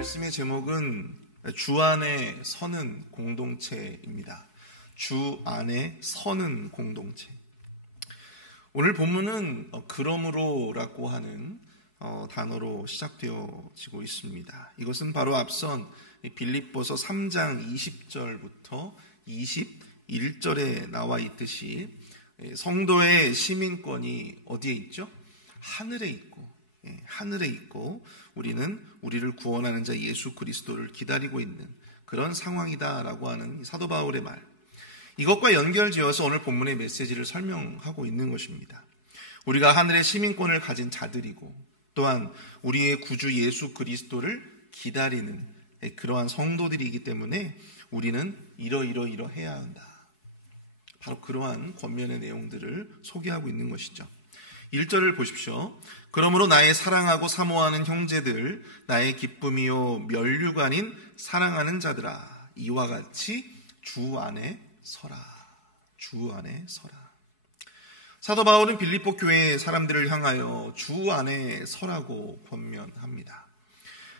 말씀의 제목은 주 안에 서는 공동체입니다. 주 안에 서는 공동체. 오늘 본문은 그러므로라고 하는 단어로 시작되어지고 있습니다. 이것은 바로 앞선 빌립보서 3장 20절부터 21절에 나와 있듯이 성도의 시민권이 어디에 있죠? 하늘에 있고 우리는 우리를 구원하는 자 예수 그리스도를 기다리고 있는 그런 상황이다라고 하는 사도 바울의 말, 이것과 연결지어서 오늘 본문의 메시지를 설명하고 있는 것입니다. 우리가 하늘의 시민권을 가진 자들이고 또한 우리의 구주 예수 그리스도를 기다리는 그러한 성도들이기 때문에 우리는 이러해야 한다. 바로 그러한 권면의 내용들을 소개하고 있는 것이죠. 1절을 보십시오. 그러므로 나의 사랑하고 사모하는 형제들, 나의 기쁨이요 면류관인 사랑하는 자들아, 이와 같이 주 안에 서라. 주 안에 서라. 사도 바울은 빌립보 교회의 사람들을 향하여 주 안에 서라고 권면합니다.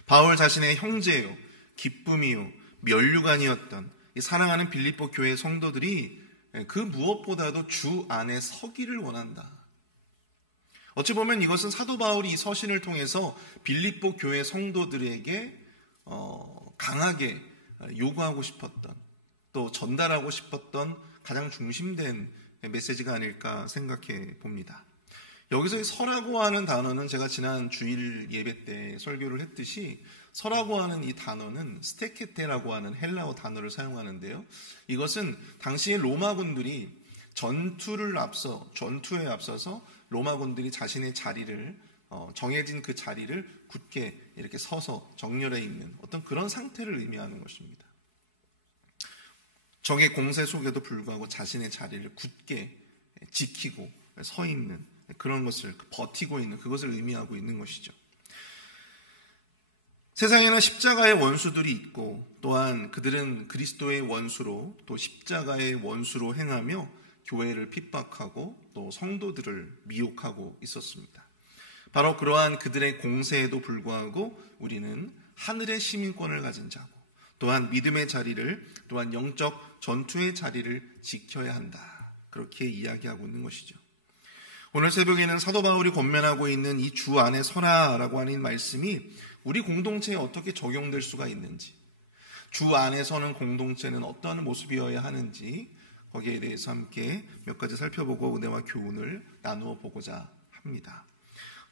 바울 자신의 형제요, 기쁨이요, 면류관이었던 이 사랑하는 빌립보 교회 성도들이 그 무엇보다도 주 안에 서기를 원한다. 어찌 보면 이것은 사도 바울이 이 서신을 통해서 빌립보 교회 성도들에게 강하게 요구하고 싶었던, 또 전달하고 싶었던 가장 중심된 메시지가 아닐까 생각해 봅니다. 여기서 서라고 하는 단어는 제가 지난 주일 예배 때 설교를 했듯이 서라고 하는 이 단어는 스테케테라고 하는 헬라어 단어를 사용하는데요. 이것은 당시의 로마군들이 전투에 앞서서 로마군들이 자신의 자리를 정해진 그 자리를 굳게 이렇게 서서 정렬해 있는 어떤 그런 상태를 의미하는 것입니다. 적의 공세 속에도 불구하고 자신의 자리를 굳게 지키고 서 있는 그런 것을 버티고 있는 그것을 의미하고 있는 것이죠. 세상에는 십자가의 원수들이 있고 또한 그들은 그리스도의 원수로 또 십자가의 원수로 행하며 교회를 핍박하고 또 성도들을 미혹하고 있었습니다. 바로 그러한 그들의 공세에도 불구하고 우리는 하늘의 시민권을 가진 자고 또한 믿음의 자리를 또한 영적 전투의 자리를 지켜야 한다. 그렇게 이야기하고 있는 것이죠. 오늘 새벽에는 사도 바울이 권면하고 있는 이 주 안에 서라라고 하는 말씀이 우리 공동체에 어떻게 적용될 수가 있는지, 주 안에 서는 공동체는 어떤 모습이어야 하는지 거기에 대해서 함께 몇 가지 살펴보고 은혜와 교훈을 나누어 보고자 합니다.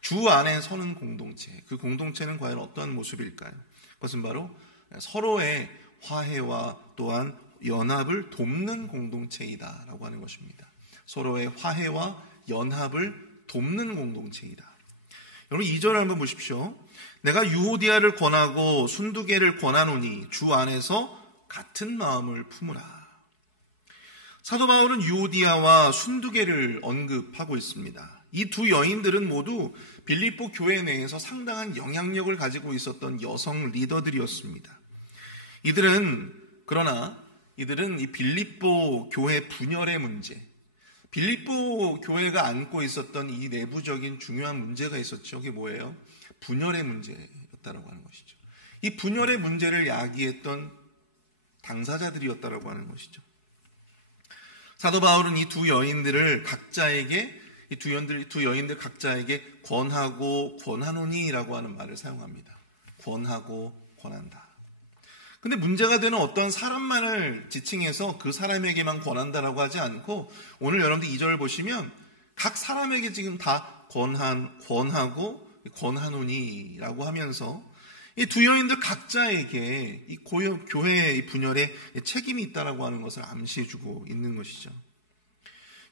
주 안에 서는 공동체, 그 공동체는 과연 어떤 모습일까요? 그것은 바로 서로의 화해와 또한 연합을 돕는 공동체이다라고 하는 것입니다. 서로의 화해와 연합을 돕는 공동체이다. 여러분 2절을 한번 보십시오. 내가 유오디아를 권하고 순두계를 권하노니 주 안에서 같은 마음을 품으라. 사도 바울은 유오디아와 순두계를 언급하고 있습니다. 이 두 여인들은 모두 빌립보 교회 내에서 상당한 영향력을 가지고 있었던 여성 리더들이었습니다. 그러나 이들은 이 빌립보 교회 분열의 문제, 빌립보 교회가 안고 있었던 이 내부적인 중요한 문제가 있었죠. 그게 뭐예요? 분열의 문제였다라고 하는 것이죠. 이 분열의 문제를 야기했던 당사자들이었다라고 하는 것이죠. 사도 바울은 이 두 여인들 각자에게 권하고 권하노니라고 하는 말을 사용합니다. 권하고 권한다. 근데 문제가 되는 어떤 사람만을 지칭해서 그 사람에게만 권한다라고 하지 않고 오늘 여러분들 2절을 보시면 각 사람에게 지금 다 권하고 권하노니라고 하면서 이 두 여인들 각자에게 이 교회의 이 분열에 책임이 있다라고 하는 것을 암시해주고 있는 것이죠.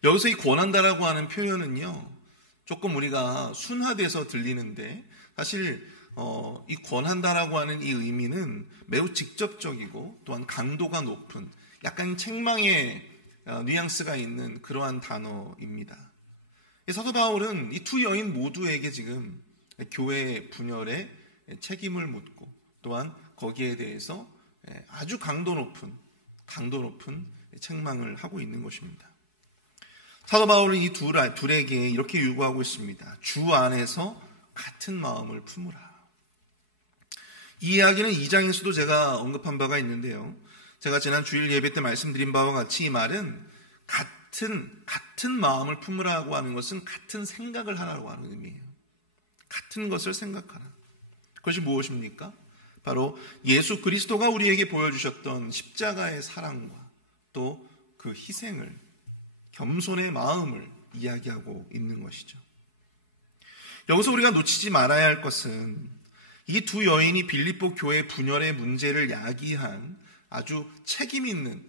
여기서 이 권한다라고 하는 표현은요, 조금 우리가 순화돼서 들리는데 사실 이 권한다라고 하는 이 의미는 매우 직접적이고 또한 강도가 높은 약간 책망의 뉘앙스가 있는 그러한 단어입니다. 사도 바울은 이 두 여인 모두에게 지금 교회의 분열에 책임을 묻고 또한 거기에 대해서 아주 강도 높은 책망을 하고 있는 것입니다. 사도 바울은 이 둘에게 이렇게 요구하고 있습니다. 주 안에서 같은 마음을 품으라. 이 이야기는 2장에서도 제가 언급한 바가 있는데요. 제가 지난 주일 예배 때 말씀드린 바와 같이 이 말은 같은 마음을 품으라고 하는 것은 같은 생각을 하라고 하는 의미예요. 같은 것을 생각하라. 그것이 무엇입니까? 바로 예수 그리스도가 우리에게 보여주셨던 십자가의 사랑과 또 그 희생을, 겸손의 마음을 이야기하고 있는 것이죠. 여기서 우리가 놓치지 말아야 할 것은 이 두 여인이 빌립보 교회 분열의 문제를 야기한 아주 책임 있는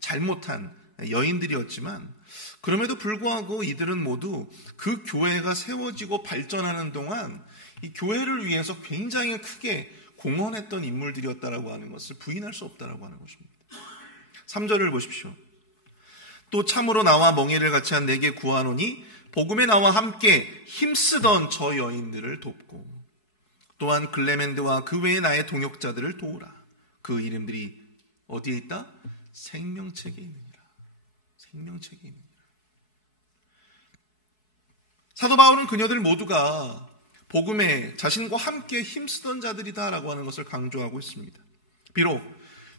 잘못한 여인들이었지만, 그럼에도 불구하고 이들은 모두 그 교회가 세워지고 발전하는 동안 이 교회를 위해서 굉장히 크게 공헌했던 인물들이었다라고 하는 것을 부인할 수 없다라고 하는 것입니다. 3절을 보십시오. 또 참으로 나와 멍에를 같이 한 내게 구하노니 복음에 나와 함께 힘쓰던 저 여인들을 돕고 또한 글레멘드와 그 외의 나의 동역자들을 도우라. 그 이름들이 어디에 있다? 생명책에 있느니라. 생명책에 있느니라. 사도 바울은 그녀들 모두가 복음에 자신과 함께 힘쓰던 자들이다라고 하는 것을 강조하고 있습니다. 비록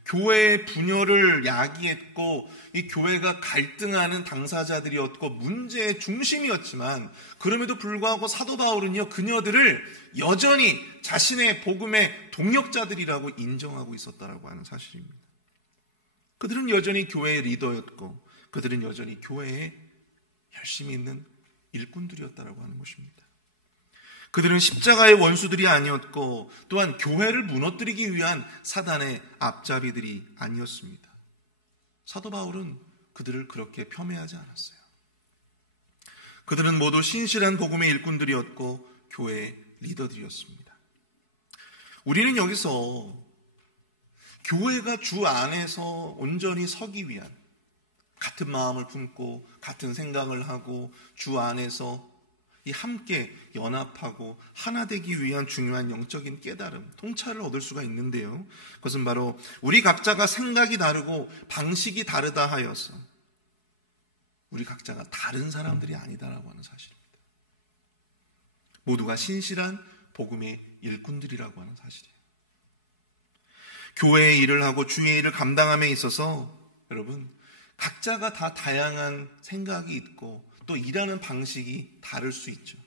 교회의 분열을 야기했고 이 교회가 갈등하는 당사자들이었고 문제의 중심이었지만, 그럼에도 불구하고 사도 바울은요, 그녀들을 여전히 자신의 복음의 동역자들이라고 인정하고 있었다라고 하는 사실입니다. 그들은 여전히 교회의 리더였고 그들은 여전히 교회에 열심히 있는 일꾼들이었다라고 하는 것입니다. 그들은 십자가의 원수들이 아니었고 또한 교회를 무너뜨리기 위한 사단의 앞잡이들이 아니었습니다. 사도 바울은 그들을 그렇게 폄훼하지 않았어요. 그들은 모두 신실한 복음의 일꾼들이었고 교회의 리더들이었습니다. 우리는 여기서 교회가 주 안에서 온전히 서기 위한, 같은 마음을 품고 같은 생각을 하고 주 안에서 이 함께 연합하고 하나 되기 위한 중요한 영적인 깨달음, 통찰을 얻을 수가 있는데요. 그것은 바로 우리 각자가 생각이 다르고 방식이 다르다 하여서 우리 각자가 다른 사람들이 아니다라고 하는 사실입니다. 모두가 신실한 복음의 일꾼들이라고 하는 사실이에요. 교회의 일을 하고 주의 일을 감당함에 있어서 여러분, 각자가 다 다양한 생각이 있고 또 일하는 방식이 다를 수 있죠.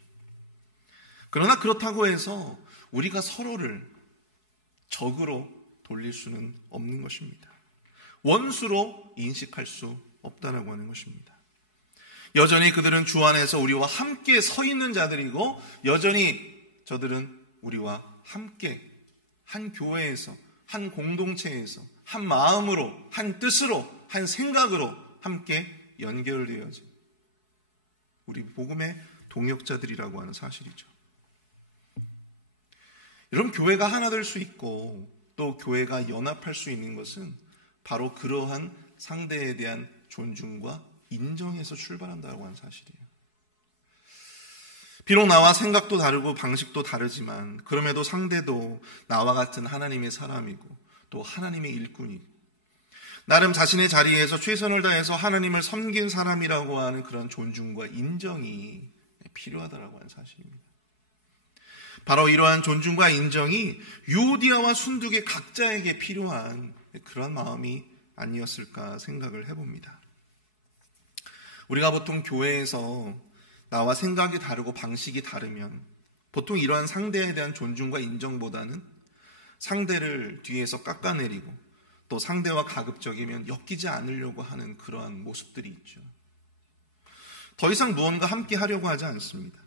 그러나 그렇다고 해서 우리가 서로를 적으로 돌릴 수는 없는 것입니다. 원수로 인식할 수 없다라고 하는 것입니다. 여전히 그들은 주 안에서 우리와 함께 서 있는 자들이고 여전히 저들은 우리와 함께 한 교회에서, 한 공동체에서, 한 마음으로, 한 뜻으로, 한 생각으로 함께 연결되어져 우리 복음의 동역자들이라고 하는 사실이죠. 여러분, 교회가 하나 될 수 있고 또 교회가 연합할 수 있는 것은 바로 그러한 상대에 대한 존중과 인정에서 출발한다고 하는 사실이에요. 비록 나와 생각도 다르고 방식도 다르지만 그럼에도 상대도 나와 같은 하나님의 사람이고 또 하나님의 일꾼이고 나름 자신의 자리에서 최선을 다해서 하나님을 섬긴 사람이라고 하는 그런 존중과 인정이 필요하다라고 하는 사실입니다. 바로 이러한 존중과 인정이 유오디아와 순두계 각자에게 필요한 그런 마음이 아니었을까 생각을 해봅니다. 우리가 보통 교회에서 나와 생각이 다르고 방식이 다르면 보통 이러한 상대에 대한 존중과 인정보다는 상대를 뒤에서 깎아내리고 또 상대와 가급적이면 엮이지 않으려고 하는 그러한 모습들이 있죠. 더 이상 무언가 함께 하려고 하지 않습니다.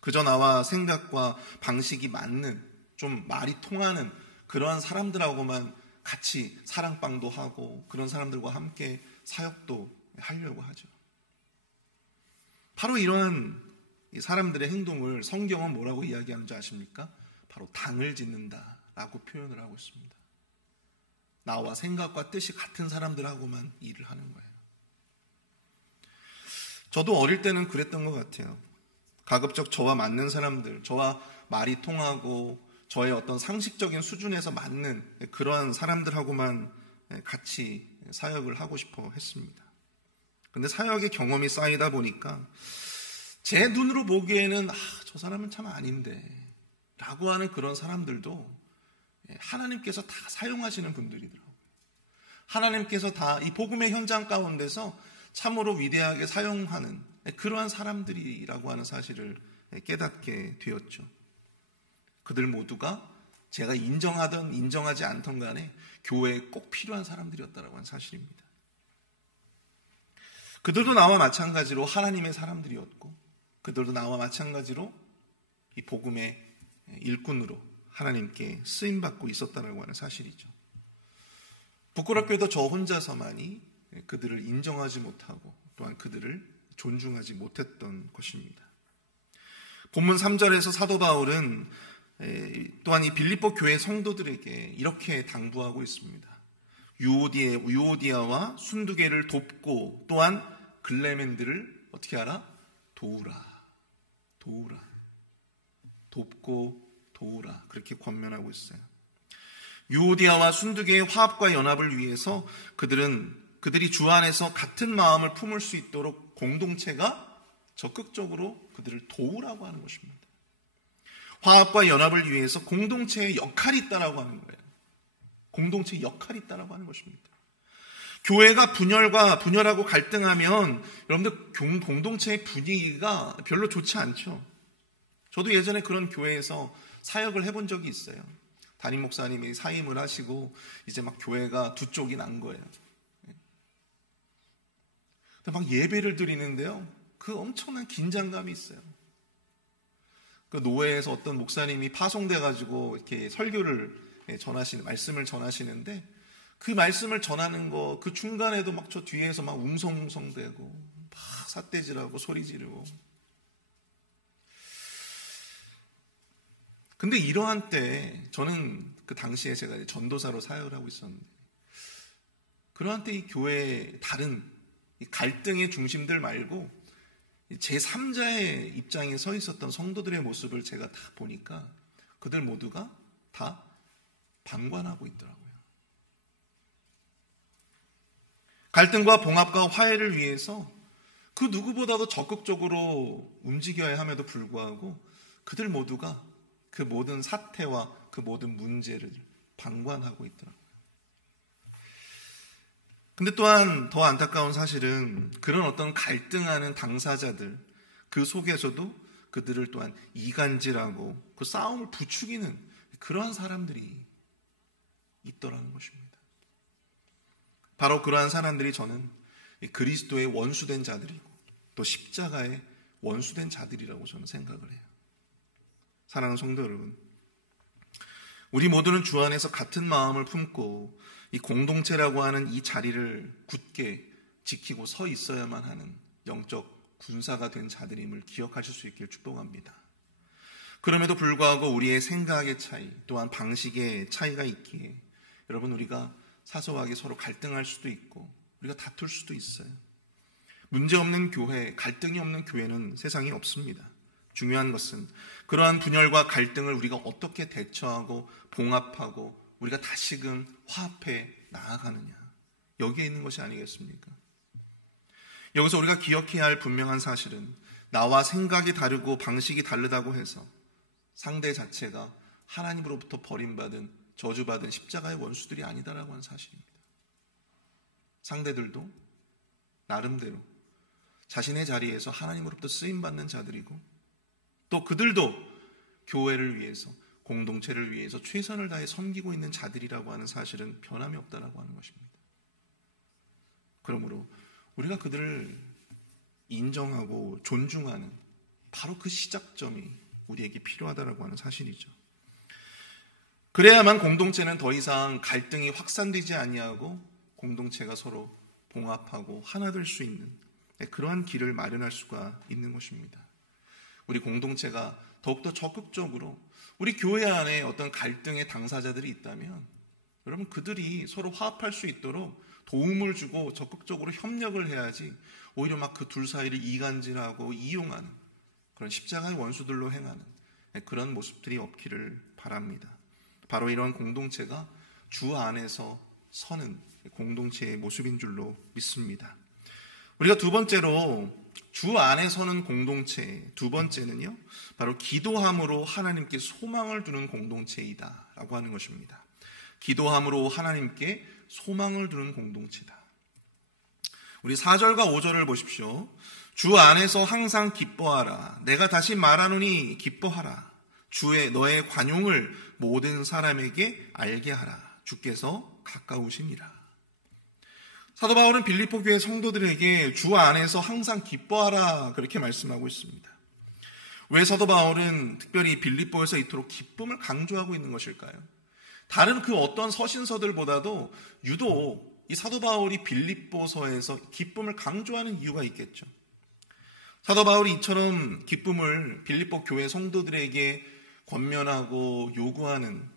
그저 나와 생각과 방식이 맞는, 좀 말이 통하는 그러한 사람들하고만 같이 사랑방도 하고 그런 사람들과 함께 사역도 하려고 하죠. 바로 이러한 사람들의 행동을 성경은 뭐라고 이야기하는지 아십니까? 바로 당을 짓는다라고 표현을 하고 있습니다. 나와 생각과 뜻이 같은 사람들하고만 일을 하는 거예요. 저도 어릴 때는 그랬던 것 같아요. 가급적 저와 맞는 사람들, 저와 말이 통하고 저의 어떤 상식적인 수준에서 맞는 그러한 사람들하고만 같이 사역을 하고 싶어 했습니다. 근데 사역의 경험이 쌓이다 보니까 제 눈으로 보기에는 저 사람은 참 아닌데 라고 하는 그런 사람들도 하나님께서 다 사용하시는 분들이더라고요. 하나님께서 다 이 복음의 현장 가운데서 참으로 위대하게 사용하는 그러한 사람들이라고 하는 사실을 깨닫게 되었죠. 그들 모두가 제가 인정하든 인정하지 않던 간에 교회에 꼭 필요한 사람들이었다라고 하는 사실입니다. 그들도 나와 마찬가지로 하나님의 사람들이었고, 그들도 나와 마찬가지로 이 복음의 일꾼으로 하나님께 쓰임받고 있었다라고 하는 사실이죠. 부끄럽게도 저 혼자서만이 그들을 인정하지 못하고 또한 그들을 존중하지 못했던 것입니다. 본문 3절에서 사도 바울은 또한 이 빌립보 교회 성도들에게 이렇게 당부하고 있습니다. 유오디아와 순두개를 돕고 또한 글레멘들을 어떻게 하라? 도우라. 돕고 도우라. 그렇게 권면하고 있어요. 유오디아와 순두개의 화합과 연합을 위해서 그들이 주 안에서 같은 마음을 품을 수 있도록 공동체가 적극적으로 그들을 도우라고 하는 것입니다. 화합과 연합을 위해서 공동체의 역할이 있다라고 하는 거예요. 공동체의 역할이 있다라고 하는 것입니다. 교회가 분열하고 갈등하면 여러분들 공동체의 분위기가 별로 좋지 않죠. 저도 예전에 그런 교회에서 사역을 해본 적이 있어요. 담임 목사님이 사임을 하시고 이제 막 교회가 두 쪽이 난 거예요. 막 예배를 드리는데요, 그 엄청난 긴장감이 있어요. 그 노회에서 어떤 목사님이 파송돼가지고 이렇게 설교를 말씀을 전하시는데, 그 말씀을 전하는 거, 그 중간에도 막 저 뒤에서 막 웅성웅성대고, 막 삿대질하고 소리 지르고. 근데 이러한 때, 저는 그 당시에 제가 전도사로 사역을 하고 있었는데, 그러한 때 이 교회의 다른 이 갈등의 중심들 말고 제3자의 입장에 서 있었던 성도들의 모습을 제가 다 보니까 그들 모두가 다 방관하고 있더라고요. 갈등과 봉합과 화해를 위해서 그 누구보다도 적극적으로 움직여야 함에도 불구하고 그들 모두가 그 모든 사태와 그 모든 문제를 방관하고 있더라고요. 근데 또한 더 안타까운 사실은 그런 어떤 갈등하는 당사자들, 그 속에서도 그들을 또한 이간질하고 그 싸움을 부추기는 그러한 사람들이 있더라는 것입니다. 바로 그러한 사람들이 저는 그리스도의 원수된 자들이고 또 십자가의 원수된 자들이라고 저는 생각을 해요. 사랑하는 성도 여러분, 우리 모두는 주 안에서 같은 마음을 품고 이 공동체라고 하는 이 자리를 굳게 지키고 서 있어야만 하는 영적 군사가 된 자들임을 기억하실 수 있기를 축복합니다. 그럼에도 불구하고 우리의 생각의 차이, 또한 방식의 차이가 있기에 여러분, 우리가 사소하게 서로 갈등할 수도 있고 우리가 다툴 수도 있어요. 문제없는 교회, 갈등이 없는 교회는 세상에 없습니다. 중요한 것은 그러한 분열과 갈등을 우리가 어떻게 대처하고 봉합하고 우리가 다시금 화합해 나아가느냐, 여기에 있는 것이 아니겠습니까? 여기서 우리가 기억해야 할 분명한 사실은 나와 생각이 다르고 방식이 다르다고 해서 상대 자체가 하나님으로부터 버림받은 저주받은 십자가의 원수들이 아니다라고 하는 사실입니다. 상대들도 나름대로 자신의 자리에서 하나님으로부터 쓰임받는 자들이고 또 그들도 교회를 위해서, 공동체를 위해서 최선을 다해 섬기고 있는 자들이라고 하는 사실은 변함이 없다라고 하는 것입니다. 그러므로 우리가 그들을 인정하고 존중하는 바로 그 시작점이 우리에게 필요하다라고 하는 사실이죠. 그래야만 공동체는 더 이상 갈등이 확산되지 아니하고 공동체가 서로 봉합하고 하나 될 수 있는 그러한 길을 마련할 수가 있는 것입니다. 우리 공동체가 더욱더 적극적으로 우리 교회 안에 어떤 갈등의 당사자들이 있다면 여러분, 그들이 서로 화합할 수 있도록 도움을 주고 적극적으로 협력을 해야지 오히려 막 그 둘 사이를 이간질하고 이용하는 그런 십자가의 원수들로 행하는 그런 모습들이 없기를 바랍니다. 바로 이런 공동체가 주 안에서 서는 공동체의 모습인 줄로 믿습니다. 우리가 두 번째로 주 안에 서는 공동체, 두 번째는요, 바로 기도함으로 하나님께 소망을 두는 공동체이다라고 하는 것입니다. 기도함으로 하나님께 소망을 두는 공동체다. 우리 4절과 5절을 보십시오. 주 안에서 항상 기뻐하라. 내가 다시 말하노니 기뻐하라. 주의 너의 관용을 모든 사람에게 알게 하라. 주께서 가까우심이라. 사도 바울은 빌립보 교회 성도들에게 주 안에서 항상 기뻐하라 그렇게 말씀하고 있습니다. 왜 사도 바울은 특별히 빌립보에서 이토록 기쁨을 강조하고 있는 것일까요? 다른 그 어떤 서신서들보다도 유독 이 사도 바울이 빌립보서에서 기쁨을 강조하는 이유가 있겠죠. 사도 바울이 이처럼 기쁨을 빌립보 교회 성도들에게 권면하고 요구하는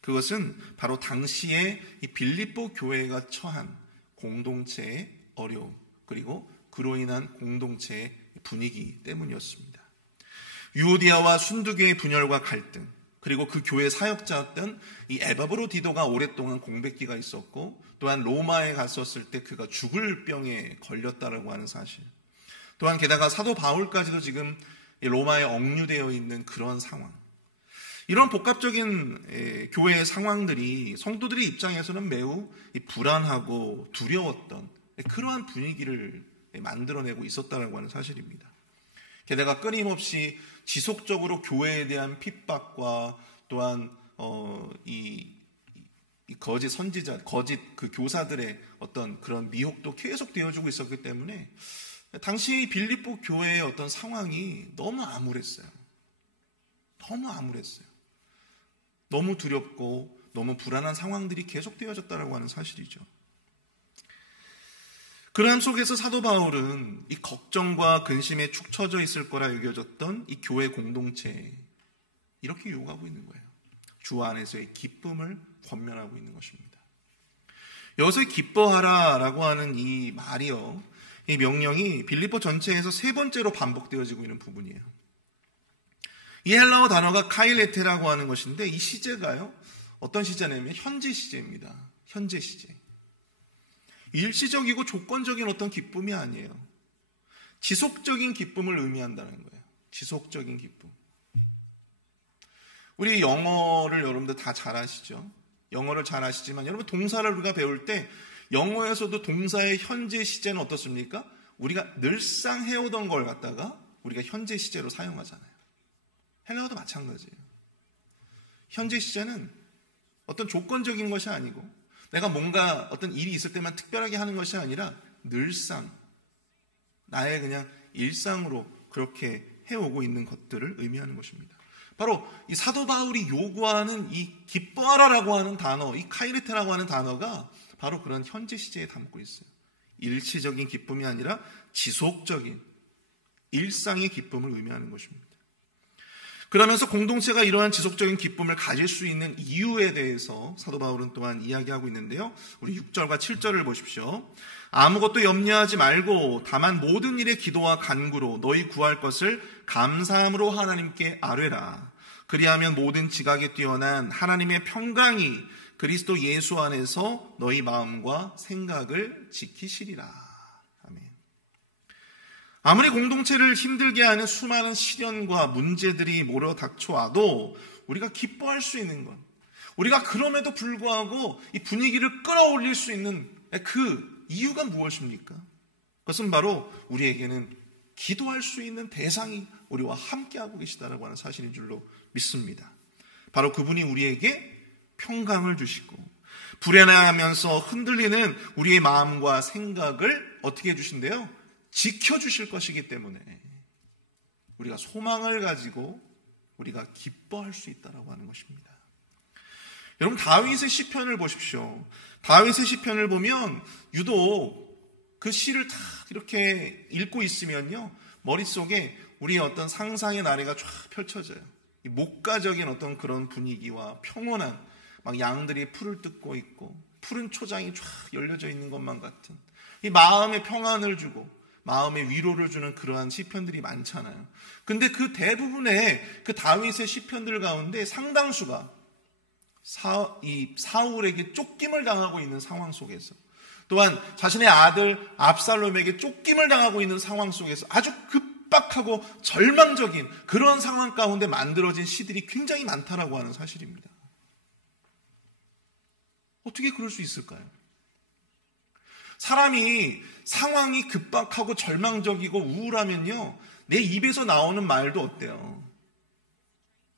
그것은 바로 당시에 이 빌립보 교회가 처한 공동체의 어려움, 그리고 그로 인한 공동체의 분위기 때문이었습니다. 유오디아와 순두교의 분열과 갈등, 그리고 그 교회 사역자였던 이 에바브로디도가 오랫동안 공백기가 있었고, 또한 로마에 갔었을 때 그가 죽을 병에 걸렸다라고 하는 사실, 또한 게다가 사도 바울까지도 지금 로마에 억류되어 있는 그런 상황, 이런 복합적인 교회의 상황들이 성도들의 입장에서는 매우 불안하고 두려웠던 그러한 분위기를 만들어내고 있었다고 하는 사실입니다. 게다가 끊임없이 지속적으로 교회에 대한 핍박과 또한 이 거짓 선지자, 거짓 그 교사들의 어떤 그런 미혹도 계속 되어지고 있었기 때문에 당시 빌립보 교회의 어떤 상황이 너무 암울했어요. 너무 암울했어요. 너무 두렵고 너무 불안한 상황들이 계속되어졌다고 하는 사실이죠. 그러함 속에서 사도 바울은 이 걱정과 근심에 축 처져 있을 거라 여겨졌던 이 교회 공동체에 이렇게 요구하고 있는 거예요. 주 안에서의 기쁨을 권면하고 있는 것입니다. 여기서 기뻐하라라고 하는 이 말이요, 이 명령이 빌립보 전체에서 세 번째로 반복되어지고 있는 부분이에요. 이 헬라어 단어가 카일레테라고 하는 것인데, 이 시제가요, 어떤 시제냐면 현재 시제입니다. 현재 시제. 일시적이고 조건적인 어떤 기쁨이 아니에요. 지속적인 기쁨을 의미한다는 거예요. 지속적인 기쁨. 우리 영어를 여러분들 다 잘 아시죠? 영어를 잘 아시지만 여러분 동사를 우리가 배울 때 영어에서도 동사의 현재 시제는 어떻습니까? 우리가 늘상 해오던 걸 갖다가 우리가 현재 시제로 사용하잖아요. 헬라어도 마찬가지예요. 현재 시제는 어떤 조건적인 것이 아니고 내가 뭔가 어떤 일이 있을 때만 특별하게 하는 것이 아니라 늘상 나의 그냥 일상으로 그렇게 해오고 있는 것들을 의미하는 것입니다. 바로 이 사도 바울이 요구하는 이 기뻐하라라고 하는 단어, 이 카이레테라고 하는 단어가 바로 그런 현재 시제에 담고 있어요. 일시적인 기쁨이 아니라 지속적인 일상의 기쁨을 의미하는 것입니다. 그러면서 공동체가 이러한 지속적인 기쁨을 가질 수 있는 이유에 대해서 사도 바울은 또한 이야기하고 있는데요. 우리 6절과 7절을 보십시오. 아무것도 염려하지 말고 다만 모든 일에 기도와 간구로 너희 구할 것을 감사함으로 하나님께 아뢰라. 그리하면 모든 지각에 뛰어난 하나님의 평강이 그리스도 예수 안에서 너희 마음과 생각을 지키시리라. 아무리 공동체를 힘들게 하는 수많은 시련과 문제들이 몰아 닥쳐와도 우리가 기뻐할 수 있는 것, 우리가 그럼에도 불구하고 이 분위기를 끌어올릴 수 있는 그 이유가 무엇입니까? 그것은 바로 우리에게는 기도할 수 있는 대상이 우리와 함께하고 계시다라고 하는 사실인 줄로 믿습니다. 바로 그분이 우리에게 평강을 주시고 불안해하면서 흔들리는 우리의 마음과 생각을 어떻게 해주신대요? 지켜주실 것이기 때문에 우리가 소망을 가지고 우리가 기뻐할 수 있다고 하는 것입니다. 여러분 다윗의 시편을 보십시오. 다윗의 시편을 보면 유독 그 시를 다 이렇게 읽고 있으면요 머릿속에 우리의 어떤 상상의 나래가 쫙 펼쳐져요. 이 목가적인 어떤 그런 분위기와 평온한 막 양들이 풀을 뜯고 있고 푸른 초장이 쫙 열려져 있는 것만 같은 이 마음의 평안을 주고 마음의 위로를 주는 그러한 시편들이 많잖아요. 근데 그 대부분의 그 다윗의 시편들 가운데 상당수가 이 사울에게 쫓김을 당하고 있는 상황 속에서, 또한 자신의 아들 압살롬에게 쫓김을 당하고 있는 상황 속에서 아주 급박하고 절망적인 그런 상황 가운데 만들어진 시들이 굉장히 많다라고 하는 사실입니다. 어떻게 그럴 수 있을까요? 사람이 상황이 급박하고 절망적이고 우울하면요, 내 입에서 나오는 말도 어때요?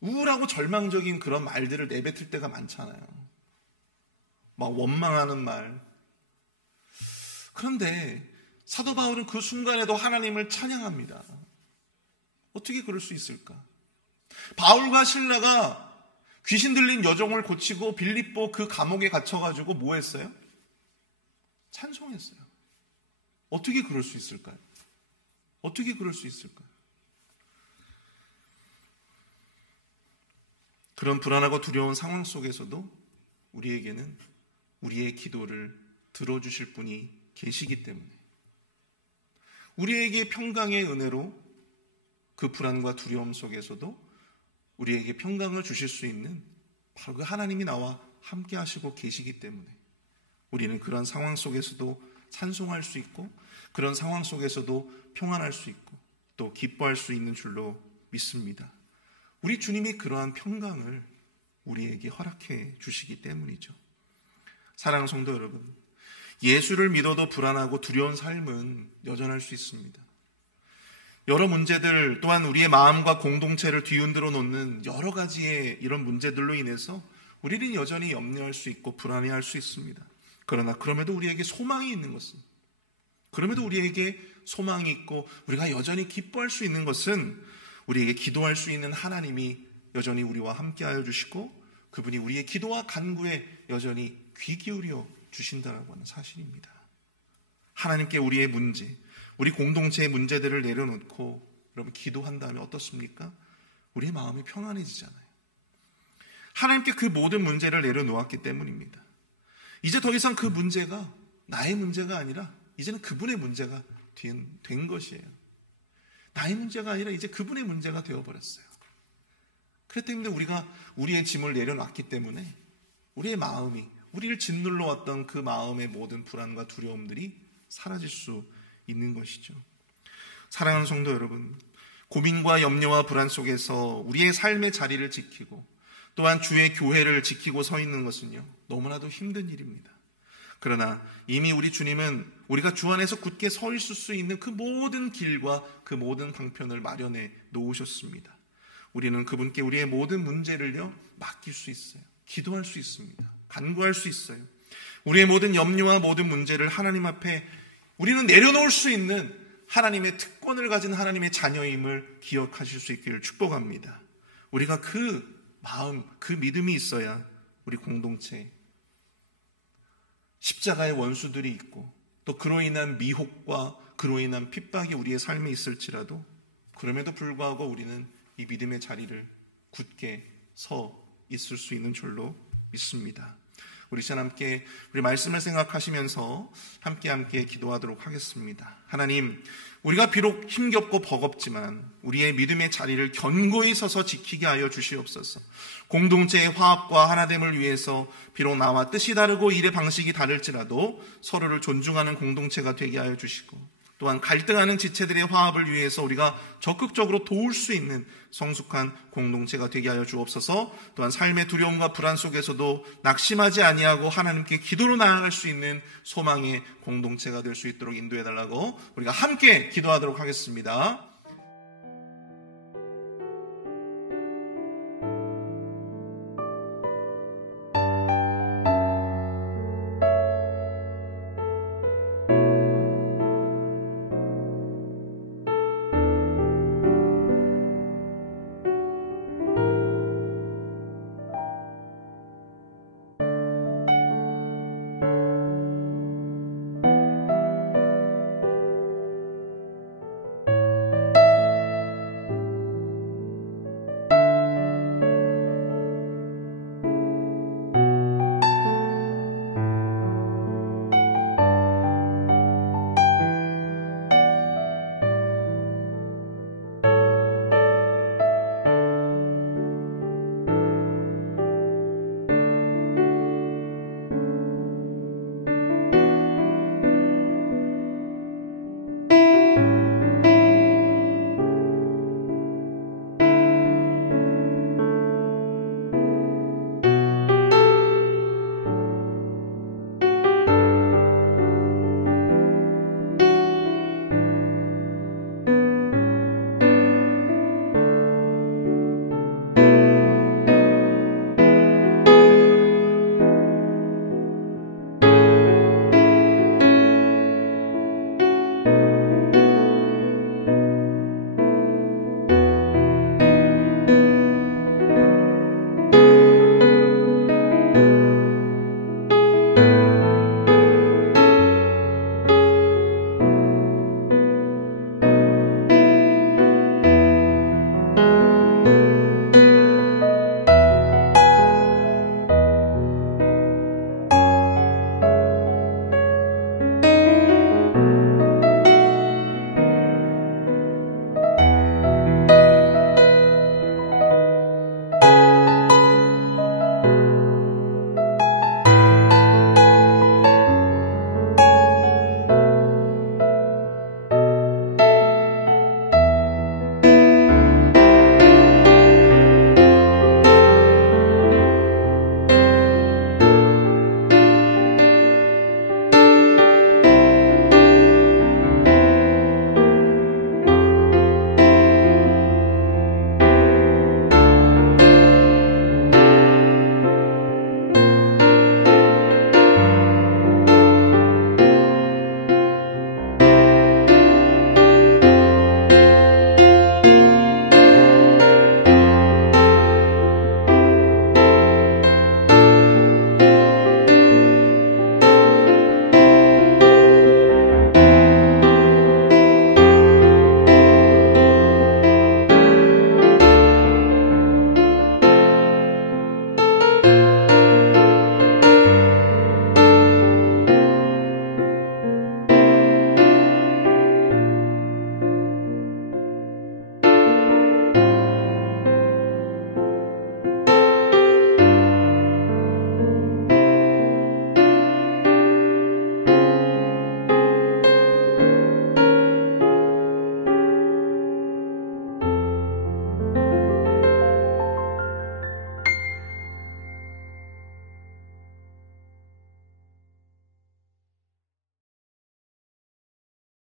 우울하고 절망적인 그런 말들을 내뱉을 때가 많잖아요. 막 원망하는 말. 그런데 사도 바울은 그 순간에도 하나님을 찬양합니다. 어떻게 그럴 수 있을까? 바울과 실라가 귀신 들린 여종을 고치고 빌립보 그 감옥에 갇혀가지고 뭐 했어요? 찬송했어요. 어떻게 그럴 수 있을까요? 어떻게 그럴 수 있을까요? 그런 불안하고 두려운 상황 속에서도 우리에게는 우리의 기도를 들어주실 분이 계시기 때문에, 우리에게 평강의 은혜로 그 불안과 두려움 속에서도 우리에게 평강을 주실 수 있는 바로 그 하나님이 나와 함께 하시고 계시기 때문에 우리는 그런 상황 속에서도 찬송할 수 있고, 그런 상황 속에서도 평안할 수 있고, 또 기뻐할 수 있는 줄로 믿습니다. 우리 주님이 그러한 평강을 우리에게 허락해 주시기 때문이죠. 사랑하는 성도 여러분, 예수를 믿어도 불안하고 두려운 삶은 여전할 수 있습니다. 여러 문제들, 또한 우리의 마음과 공동체를 뒤흔들어 놓는 여러 가지의 이런 문제들로 인해서 우리는 여전히 염려할 수 있고 불안해할 수 있습니다. 그러나 그럼에도 우리에게 소망이 있는 것은, 그럼에도 우리에게 소망이 있고 우리가 여전히 기뻐할 수 있는 것은 우리에게 기도할 수 있는 하나님이 여전히 우리와 함께하여 주시고, 그분이 우리의 기도와 간구에 여전히 귀 기울여 주신다라고 하는 사실입니다. 하나님께 우리의 문제, 우리 공동체의 문제들을 내려놓고 여러분 기도한다면 어떻습니까? 우리의 마음이 평안해지잖아요. 하나님께 그 모든 문제를 내려놓았기 때문입니다. 이제 더 이상 그 문제가 나의 문제가 아니라 이제는 그분의 문제가 된 것이에요. 나의 문제가 아니라 이제 그분의 문제가 되어버렸어요. 그렇기 때문에 우리가 우리의 짐을 내려놨기 때문에 우리의 마음이, 우리를 짓눌러 왔던 그 마음의 모든 불안과 두려움들이 사라질 수 있는 것이죠. 사랑하는 성도 여러분, 고민과 염려와 불안 속에서 우리의 삶의 자리를 지키고 또한 주의 교회를 지키고 서 있는 것은요, 너무나도 힘든 일입니다. 그러나 이미 우리 주님은 우리가 주 안에서 굳게 서 있을 수 있는 그 모든 길과 그 모든 방편을 마련해 놓으셨습니다. 우리는 그분께 우리의 모든 문제를요 맡길 수 있어요. 기도할 수 있습니다. 간구할 수 있어요. 우리의 모든 염려와 모든 문제를 하나님 앞에 우리는 내려놓을 수 있는 하나님의 특권을 가진 하나님의 자녀임을 기억하실 수 있기를 축복합니다. 우리가 그 마음, 그 믿음이 있어야 우리 공동체, 십자가의 원수들이 있고 또 그로 인한 미혹과 그로 인한 핍박이 우리의 삶에 있을지라도 그럼에도 불구하고 우리는 이 믿음의 자리를 굳게 서 있을 수 있는 줄로 믿습니다. 우리 시간 함께 우리 말씀을 생각하시면서 함께 기도하도록 하겠습니다. 하나님, 우리가 비록 힘겹고 버겁지만 우리의 믿음의 자리를 견고히 서서 지키게 하여 주시옵소서. 공동체의 화합과 하나됨을 위해서 비록 나와 뜻이 다르고 일의 방식이 다를지라도 서로를 존중하는 공동체가 되게 하여 주시고, 또한 갈등하는 지체들의 화합을 위해서 우리가 적극적으로 도울 수 있는 성숙한 공동체가 되게 하여 주옵소서. 또한 삶의 두려움과 불안 속에서도 낙심하지 아니하고 하나님께 기도로 나아갈 수 있는 소망의 공동체가 될 수 있도록 인도해 달라고 우리가 함께 기도하도록 하겠습니다.